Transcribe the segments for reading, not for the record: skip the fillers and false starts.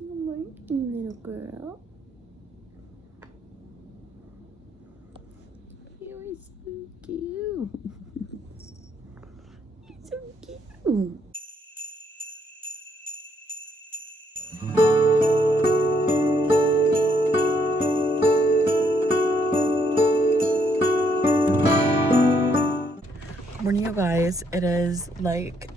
Little girl. You are so cute. You're so cute. Morning, you guys. It is like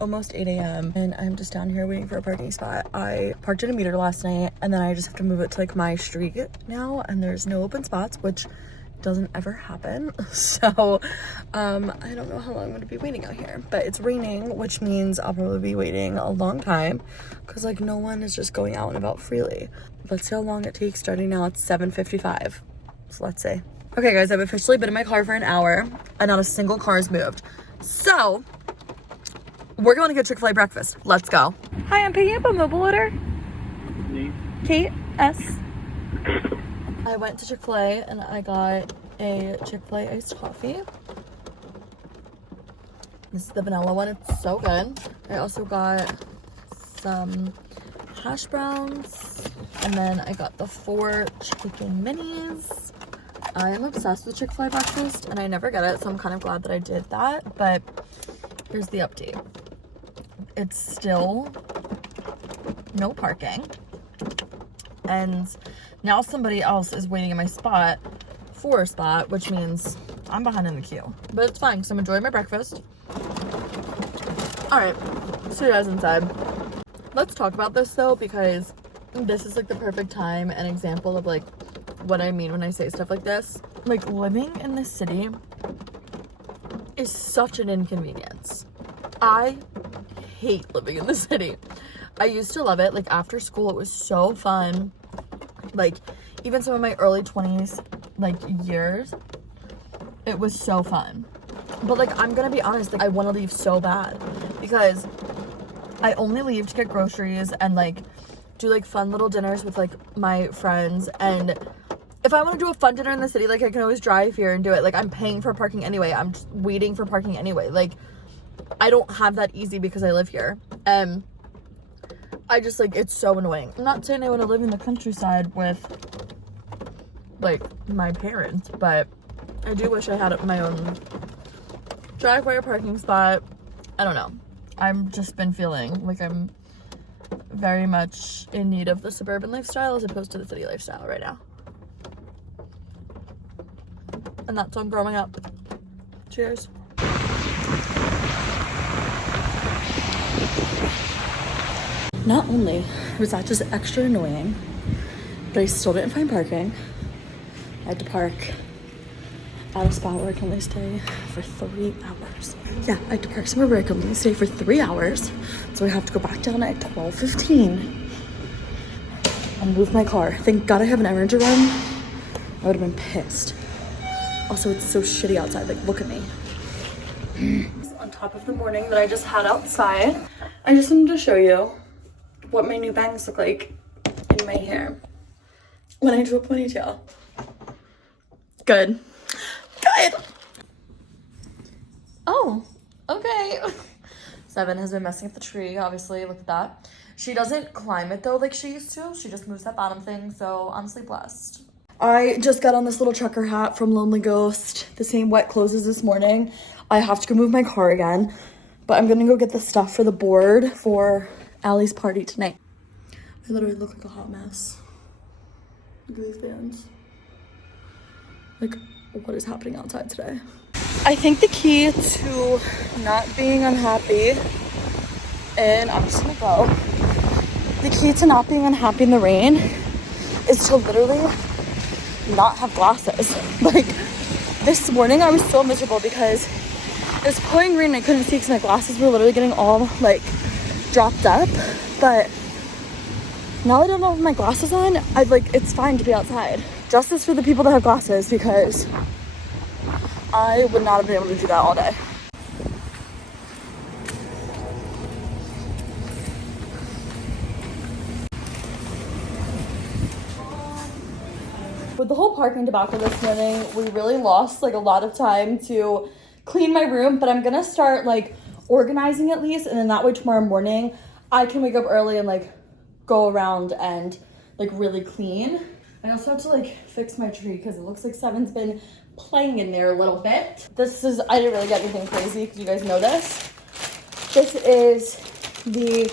almost 8 a.m. and I'm just down here waiting for a parking spot. I parked in a meter last night and then I just have to move it to like my street now, and there's no open spots, which doesn't ever happen. So I don't know how long I'm gonna be waiting out here, but it's raining, which means I'll probably be waiting a long time because like no one is just going out and about freely. Let's see how long it takes. Starting now, it's 7:55, so let's see. Okay guys, I've officially been in my car for an hour and not a single car has moved. So we're going to get Chick-fil-A breakfast. Let's go. Hi, I'm picking up a mobile order. Kate S. I went to Chick-fil-A and I got a Chick-fil-A iced coffee. This is the vanilla one. It's so good. I also got some hash browns, and then I got the 4 chicken minis. I am obsessed with Chick-fil-A breakfast and I never get it, so I'm kind of glad that I did that. But here's the update. It's still no parking, and now somebody else is waiting in my spot for a spot, which means I'm behind in the queue. But it's fine because I'm enjoying my breakfast. All right, see you guys inside. Let's talk about this though, because this is like the perfect time and example of like what I mean when I say stuff like this. Like, living in the city is such an inconvenience. I hate living in the city. I used to love it. Like, after school, it was so fun. Like, even some of my early 20s, like, years, it was so fun. But, like, I'm gonna be honest, like, I want to leave so bad because I only leave to get groceries and, like, do, like, fun little dinners with, like, my friends. And if I want to do a fun dinner in the city, like, I can always drive here and do it. Like, I'm paying for parking anyway. I'm just waiting for parking anyway. Like, I don't have that easy because I live here. And I just, like, it's so annoying. I'm not saying I want to live in the countryside with, like, my parents, but I do wish I had my own driveway or parking spot. I don't know. I've just been feeling like I'm very much in need of the suburban lifestyle as opposed to the city lifestyle right now. And that's on growing up. Cheers. Not only was that just extra annoying, but I still didn't find parking. I had to park at a spot where I can only stay for 3 hours. Yeah, I had to park somewhere where I can only stay for 3 hours. So I have to go back down at 12:15 and move my car. Thank God I have an errand to run. I would have been pissed. Also, it's so shitty outside. Like, look at me. On top of the morning that I just had outside, I just wanted to show you what my new bangs look like in my hair when I do a ponytail. Good. Good. Oh, okay. Seven has been messing up the tree, obviously. Look at that. She doesn't climb it though like she used to. She just moves that bottom thing, so honestly blessed. I just got on this little trucker hat from Lonely Ghost, the same wet clothes as this morning. I have to go move my car again, but I'm gonna go get the stuff for the board for Allie's party tonight. I literally look like a hot mess. Look at these bands. Like, what is happening outside today? I think the key to not being unhappy, and I'm just gonna go. The key to not being unhappy in the rain is to literally not have glasses. Like, this morning I was so miserable because it was pouring rain and I couldn't see because my glasses were literally getting all like dropped up. But now I don't have my glasses on. It's fine to be outside. Justice for the people that have glasses, because I would not have been able to do that all day. With the whole parking debacle this morning, we really lost like a lot of time to clean my room, but I'm gonna start like organizing at least, and then that way tomorrow morning I can wake up early and like go around and like really clean. I also have to like fix my tree because it looks like Seven's been playing in there a little bit. This is, I didn't really get anything crazy because you guys know this. This is the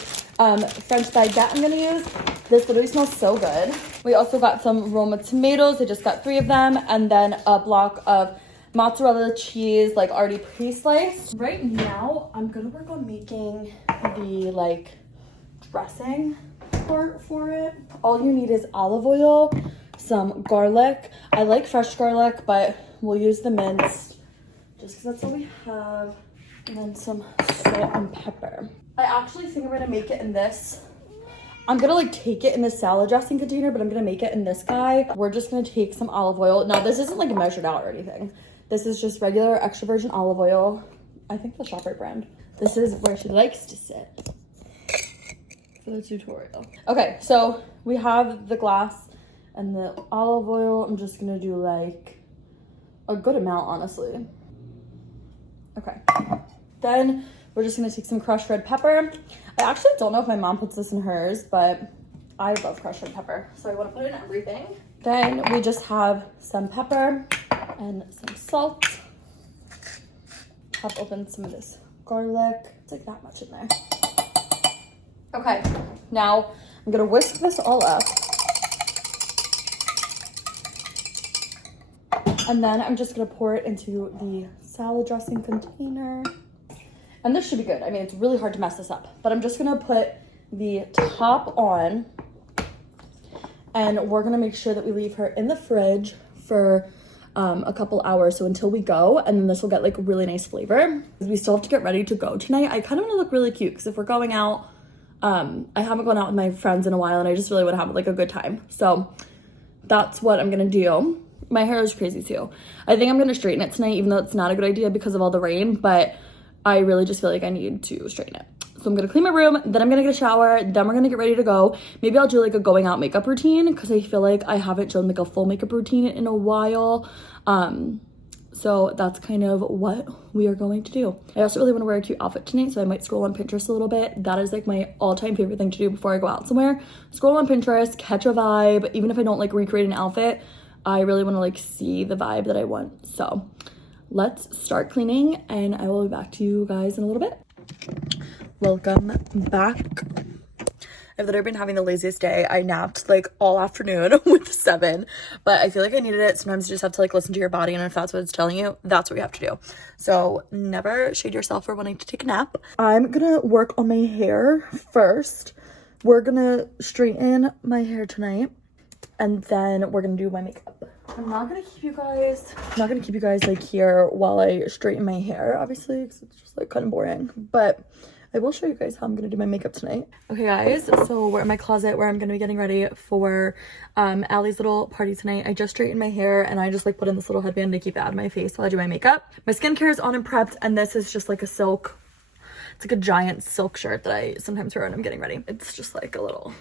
French baguette I'm gonna use. This literally smells so good. We also got some Roma tomatoes. I just got 3 of them. And then a block of mozzarella cheese, like already pre-sliced. Right now, I'm gonna work on making the like dressing part for it. All you need is olive oil, some garlic. I like fresh garlic, but we'll use the minced just because that's all we have. And then some salt and pepper. I actually think I'm gonna make it in this. I'm gonna like take it in the salad dressing container, but I'm gonna make it in this guy. We're just gonna take some olive oil. Now this isn't like measured out or anything. This is just regular extra virgin olive oil. I think the ShopRite brand. This is where she likes to sit for the tutorial. Okay, so we have the glass and the olive oil. I'm just gonna do like a good amount, honestly. Okay. Then we're just gonna take some crushed red pepper. I actually don't know if my mom puts this in hers, but I love crushed red pepper, so I wanna put it in everything. Then we just have some pepper and some salt. Pop open some of this garlic. It's like that much in there. Okay, now I'm gonna whisk this all up. And then I'm just gonna pour it into the salad dressing container. And this should be good. I mean, it's really hard to mess this up, but I'm just gonna put the top on and we're gonna make sure that we leave her in the fridge for a couple hours, so until we go, and then this will get like a really nice flavor. We still have to get ready to go tonight. I kind of want to look really cute because if we're going out, I haven't gone out with my friends in a while and I just really want to have like a good time. So that's what I'm gonna do. My hair is crazy too. I think I'm gonna straighten it tonight, even though it's not a good idea because of all the rain, but I really just feel like I need to straighten it. So I'm gonna clean my room, then I'm gonna get a shower, then we're gonna get ready to go. Maybe I'll do like a going out makeup routine because I feel like I haven't shown like a full makeup routine in a while. So that's kind of what we are going to do. I also really want to wear a cute outfit tonight, so I might scroll on Pinterest a little bit. That is like my all-time favorite thing to do before I go out somewhere. Scroll on Pinterest, catch a vibe. Even if I don't like recreate an outfit, I really want to like see the vibe that I want. So let's start cleaning and I will be back to you guys in a little bit. Welcome back. I've literally been having the laziest day. I napped like all afternoon with 7, but I feel like I needed it. Sometimes you just have to like listen to your body, and if that's what it's telling you, that's what you have to do. So never shade yourself for wanting to take a nap. I'm gonna work on my hair first. We're gonna straighten my hair tonight and then we're gonna do my makeup. I'm not gonna keep you guys like here while I straighten my hair, obviously, because it's just like kind of boring, but I will show you guys how I'm gonna do my makeup tonight. Okay guys, so we're in my closet where I'm gonna be getting ready for Allie's little party tonight. I just straightened my hair and I just like put in this little headband to keep it out of my face while I do my makeup. My skincare is on and prepped, and this is just like a silk, it's like a giant silk shirt that I sometimes wear when I'm getting ready. It's just like a little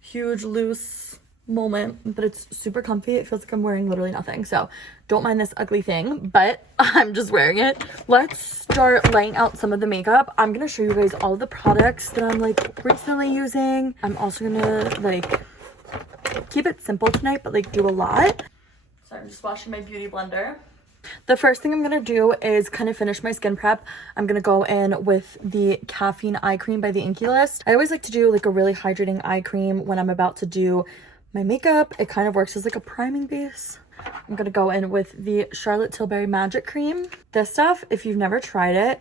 huge loose moment, but it's super comfy. It feels like I'm wearing literally nothing, so don't mind this ugly thing, but I'm just wearing it. Let's start laying out some of the makeup. I'm gonna show you guys all the products that I'm like recently using. I'm also gonna like keep it simple tonight, but like do a lot. So I'm just washing my beauty blender. The first thing I'm gonna do is kind of finish my skin prep. I'm gonna go in with the Caffeine Eye Cream by the Inkey List. I always like to do like a really hydrating eye cream when I'm about to do my makeup. It kind of works as like a priming base. I'm gonna go in with the Charlottetilbury Magic Cream. This stuff, if you've never tried it,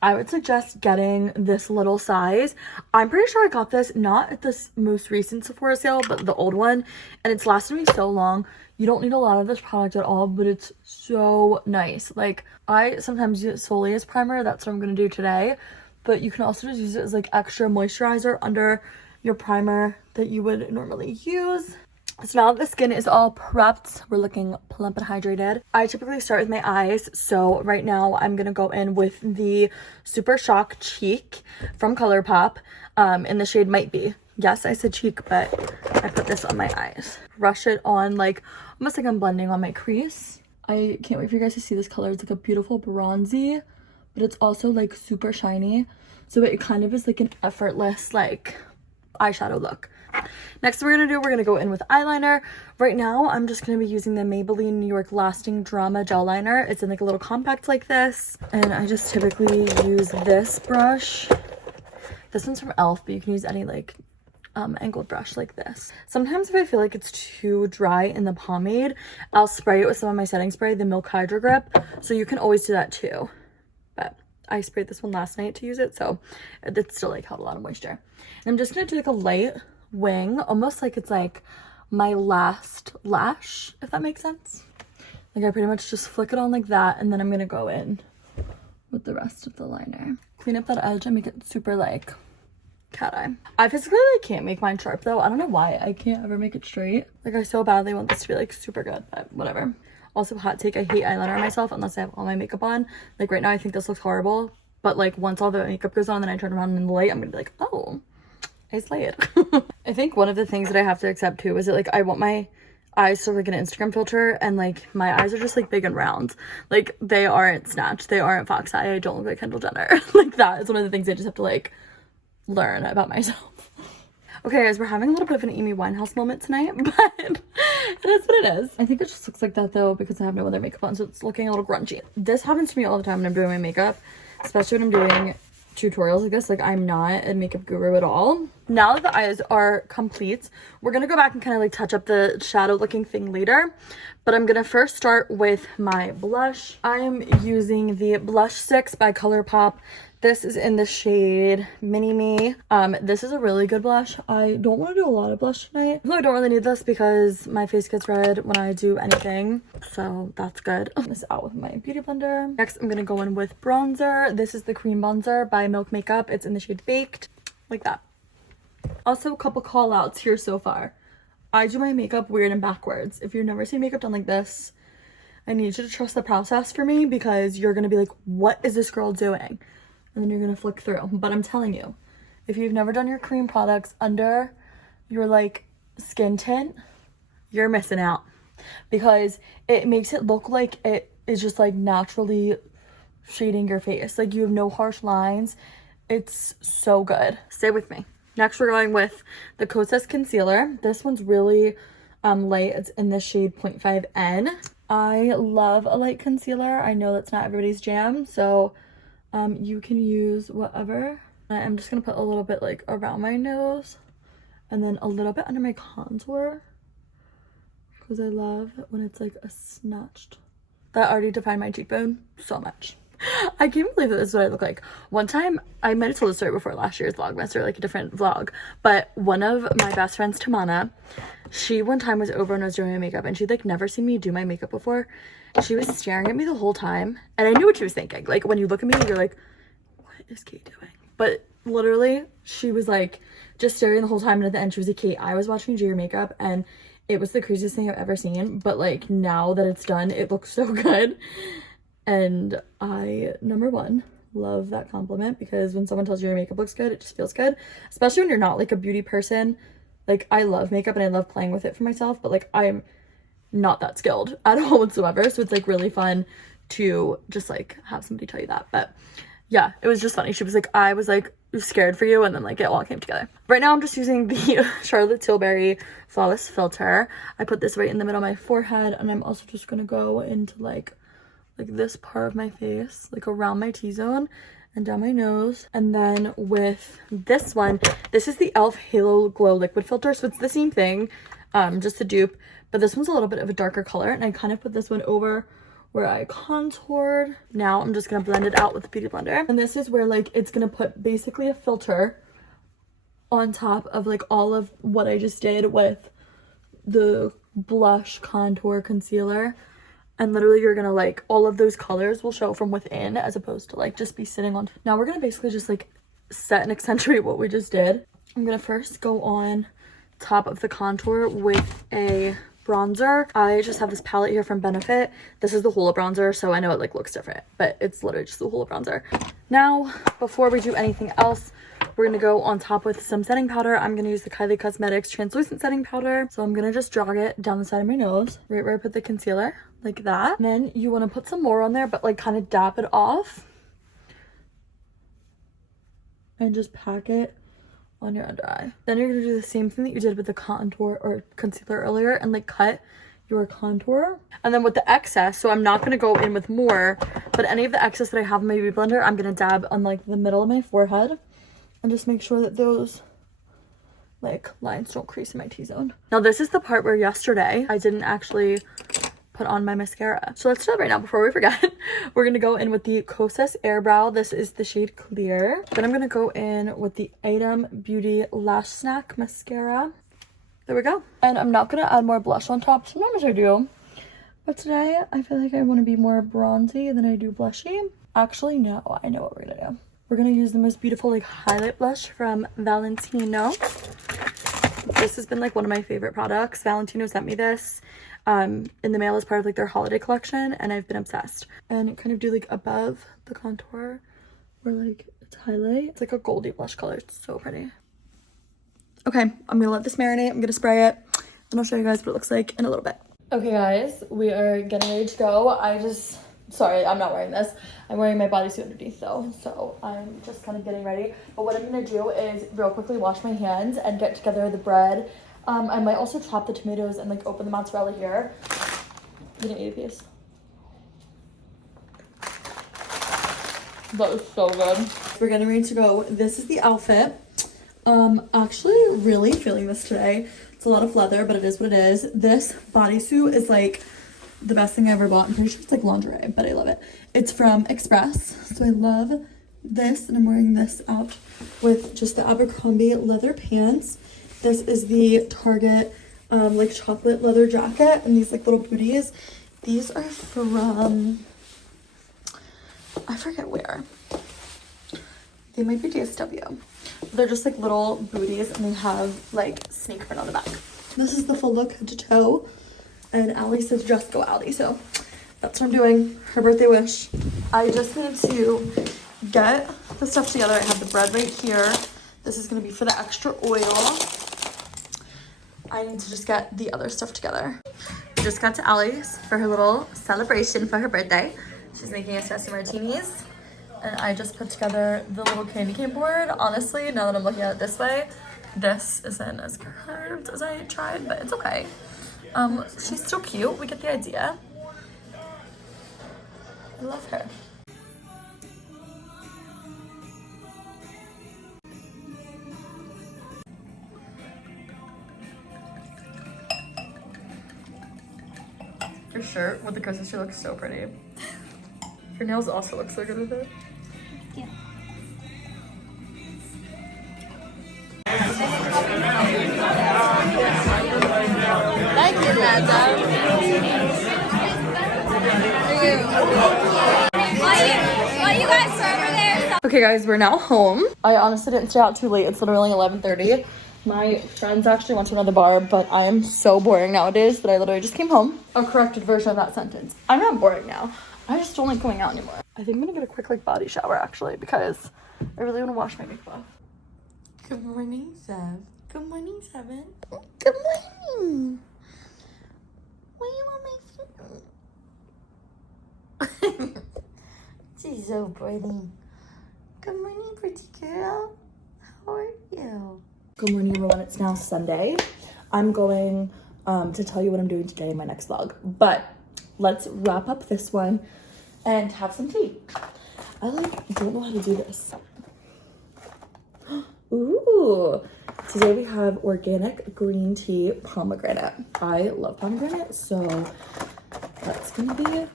I would suggest getting this little size. I'm pretty sure I got this not at this most recent Sephora sale, but the old one, and it's lasted me so long. You don't need a lot of this product at all, but it's so nice. Like, I sometimes use it solely as primer. That's what I'm gonna do today, but you can also just use it as like extra moisturizer under your primer that you would normally use. So now that the skin is all prepped, we're looking plump and hydrated. I typically start with my eyes, so right now I'm gonna go in with the Super Shock Cheek from Colourpop in the shade Might Be. Yes, I said cheek, but I put this on my eyes. Brush it on like almost like I'm blending on my crease. I can't wait for you guys to see this color. It's like a beautiful bronzy, but it's also like super shiny, so it kind of is like an effortless like eyeshadow look. Next we're gonna go in with eyeliner. Right now I'm just gonna be using the Maybelline New York Lasting Drama gel liner. It's in like a little compact like this, and I just typically use this brush. This one's from e.l.f., but you can use any like angled brush like this. Sometimes if I feel like it's too dry in the pomade, I'll spray it with some of my setting spray, the Milk Hydro Grip, so you can always do that too. But I sprayed this one last night to use it, so it's still like held a lot of moisture. And I'm just gonna do like a light wing, almost like it's like my last lash, if that makes sense. Like I pretty much just flick it on like that, and then I'm gonna go in with the rest of the liner. Clean up that edge and make it super like cat eye. I physically like can't make mine sharp though. I don't know why I can't ever make it straight. Like I so badly want this to be like super good, but whatever. Also, hot take, I hate eyeliner on myself unless I have all my makeup on. Like right now I think this looks horrible, but like once all the makeup goes on, then I turn around in the light, I'm gonna be like, oh, I slayed. I think one of the things that I have to accept too is that like I want my eyes to look like an Instagram filter, and like my eyes are just like big and round. Like they aren't snatched, they aren't fox eye, I don't look like Kendall Jenner. Like that is one of the things I just have to like learn about myself. Okay guys, we're having a little bit of an Amy Winehouse moment tonight, but it is what it is. I think it just looks like that though because I have no other makeup on, so it's looking a little grungy. This happens to me all the time when I'm doing my makeup, especially when I'm doing tutorials like this. Like I'm not a makeup guru at all. Now that the eyes are complete, we're gonna go back and kind of like touch up the shadow looking thing later, but I'm gonna first start with my blush. I'm using the Blush Sticks by Colourpop. This is in the shade Mini Me. This is a really good blush. I don't want to do a lot of blush tonight. I don't really need this because my face gets red when I do anything, so that's good. I'll this out with my beauty blender. Next, I'm gonna go in with bronzer. This is the Cream Bronzer by Milk Makeup. It's in the shade Baked, like that. Also, a couple call outs here so far. I do my makeup weird and backwards. If you've never seen makeup done like this, I need you to trust the process for me because you're gonna be like, what is this girl doing? And then you're gonna flick through. But I'm telling you, if you've never done your cream products under your like skin tint, you're missing out, because it makes it look like it is just like naturally shading your face. Like you have no harsh lines. It's so good. Stay with me. Next we're going with the Kosas concealer. This one's really light. It's in the shade 0.5N. I love a light concealer. I know that's not everybody's jam, so you can use whatever. I'm just gonna put a little bit like around my nose and then a little bit under my contour because I love when it's like a snatched. That already defined my cheekbone so much. I can't believe that this is what I look like. One time, I might have told the story before last year's Vlogmas or like a different vlog, but one of my best friends, Tamana, she one time was over and was doing my makeup, and she'd like never seen me do my makeup before. She was staring at me the whole time, and I knew what she was thinking. Like when you look at me, you're like, what is Kate doing? But literally, she was like just staring the whole time, and at the end she was like, Kate, I was watching you do your makeup, and it was the craziest thing I've ever seen, but like now that it's done, it looks so good. And I, number one, love that compliment, because when someone tells you your makeup looks good, it just feels good, especially when you're not like a beauty person. Like I love makeup and I love playing with it for myself, but like I'm not that skilled at all whatsoever, so it's like really fun to just like have somebody tell you that. But yeah, it was just funny. She was like, I was like scared for you, and then like it all came together. Right now I'm just using the Charlotte Tilbury Flawless Filter. I put this right in the middle of my forehead, and I'm also just gonna go into like this part of my face, like around my T-zone and down my nose. And then with this one, this is the e.l.f. Halo Glow Liquid Filter, so it's the same thing, just a dupe, but this one's a little bit of a darker color, and I kind of put this one over where I contoured. Now I'm just gonna blend it out with the beauty blender, and this is where like it's gonna put basically a filter on top of like all of what I just did with the blush, contour, concealer. And literally you're gonna like, all of those colors will show from within as opposed to like just be sitting on. Now we're gonna basically just like set and accentuate what we just did. I'm gonna first go on top of the contour with a bronzer. I just have this palette here from Benefit. This is the Hoola bronzer, so I know it like looks different, but it's literally just the Hoola bronzer. Now, before we do anything else, we're gonna go on top with some setting powder. I'm gonna use the Kylie Cosmetics translucent setting powder. So I'm gonna just jog it down the side of my nose, right where I put the concealer, like that. And then you wanna put some more on there, but like kind of dap it off. And just pack it on your under eye. Then you're gonna do the same thing that you did with the contour or concealer earlier and like cut your contour. And then with the excess, so I'm not gonna go in with more, but any of the excess that I have in my beauty blender, I'm gonna dab on like the middle of my forehead and just make sure that those like lines don't crease in my T-zone. Now this is the part where yesterday I didn't actually put on my mascara. So let's do it right now before we forget. We're gonna go in with the Kosas Airbrow. This is the shade Clear. Then I'm gonna go in with the itembeauty Lash Snack Mascara. There we go. And I'm not gonna add more blush on top. Sometimes I do. But today I feel like I wanna be more bronzy than I do blushy. Actually, no, I know what we're gonna do. We're gonna use the most beautiful like highlight blush from Valentino. This has been like one of my favorite products. Valentino sent me this in the mail as part of like their holiday collection, and I've been obsessed. And you kind of do like above the contour where like it's highlight. It's like a goldy blush color. It's so pretty. Okay, I'm gonna let this marinate. I'm gonna spray it and I'll show you guys what it looks like in a little bit. Okay guys, we are getting ready to go. Sorry, I'm not wearing this. I'm wearing my bodysuit underneath though, so I'm just kind of getting ready. But what I'm gonna do is real quickly wash my hands and get together the bread. I might also chop the tomatoes and like open the mozzarella here. I'm gonna eat a piece. That is so good. We're getting ready to go. This is the outfit. Actually really feeling this today. It's a lot of leather, but it is what it is. This bodysuit is like the best thing I ever bought. I'm pretty sure it's like lingerie, but I love it. It's from Express, so I love this, and I'm wearing this out with just the Abercrombie leather pants. This is the Target like chocolate leather jacket, and these like little booties. These are from, I forget where. They might be DSW. They're just like little booties, and they have like snake print on the back. This is the full look head to toe. And Allie says just go Allie, so that's what I'm doing. Her birthday wish. I just need to get the stuff together. I have the bread right here. This is gonna be for the extra oil. I need to just get the other stuff together. We just got to Allie's for her little celebration for her birthday. She's making us espresso martinis. And I just put together the little candy cane board. Honestly, now that I'm looking at it this way, this isn't as curved as I tried, but it's okay. She's so cute. We get the idea. I love her. For sure, with the Christmas tree looks so pretty. Her nails also look so good with it. Yeah. Thank you, madam. While you guys are over there. Okay guys, we're now home. I honestly didn't stay out too late. It's literally 11:30. My friends actually went to another bar, but I am so boring nowadays that I literally just came home. A corrected version of that sentence. I'm not boring now. I just don't like going out anymore. I think I'm gonna get a quick like body shower actually, because I really want to wash my makeup off. Good morning, Zev. Good morning, Seven. Good morning. What do you want my food? She's so pretty. Good morning, pretty girl. How are you? Good morning, everyone. It's now Sunday. I'm going to tell you what I'm doing today in my next vlog. But let's wrap up this one and have some tea. I don't know how to do this. Ooh. Today we have organic green tea pomegranate. I love pomegranate, so that's gonna be a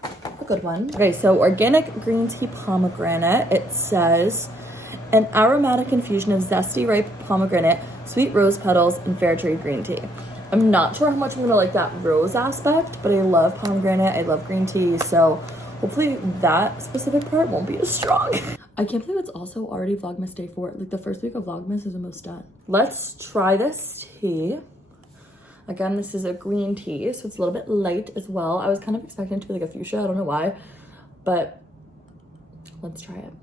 good one. Okay, so organic green tea pomegranate. It says an aromatic infusion of zesty ripe pomegranate, sweet rose petals, and fair trade green tea. I'm not sure how much I'm gonna like that rose aspect, but I love pomegranate. I love green tea, so hopefully that specific part won't be as strong. I can't believe it's also already Vlogmas day 4. Like the first week of Vlogmas is almost done. Let's try this tea. Again, this is a green tea, so it's a little bit light as well. I was kind of expecting it to be like a fuchsia, I don't know why, but let's try it.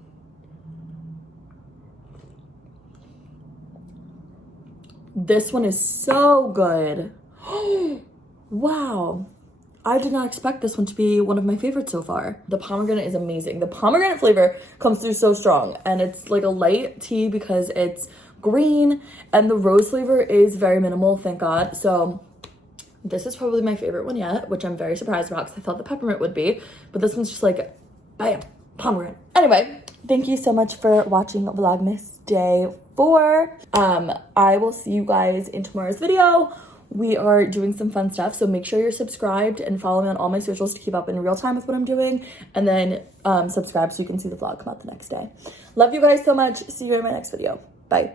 This one is so good. Wow. I did not expect this one to be one of my favorites so far. The pomegranate is amazing. The pomegranate flavor comes through so strong, and it's like a light tea because it's green, and the rose flavor is very minimal, thank God. So this is probably my favorite one yet, which I'm very surprised about because I thought the peppermint would be, but this one's just like, bam, pomegranate. Anyway, thank you so much for watching Vlogmas Day 4. I will see you guys in tomorrow's video. We are doing some fun stuff, so make sure you're subscribed and follow me on all my socials to keep up in real time with what I'm doing, and then subscribe so you can see the vlog come out the next day. Love you guys so much. See you in my next video. Bye.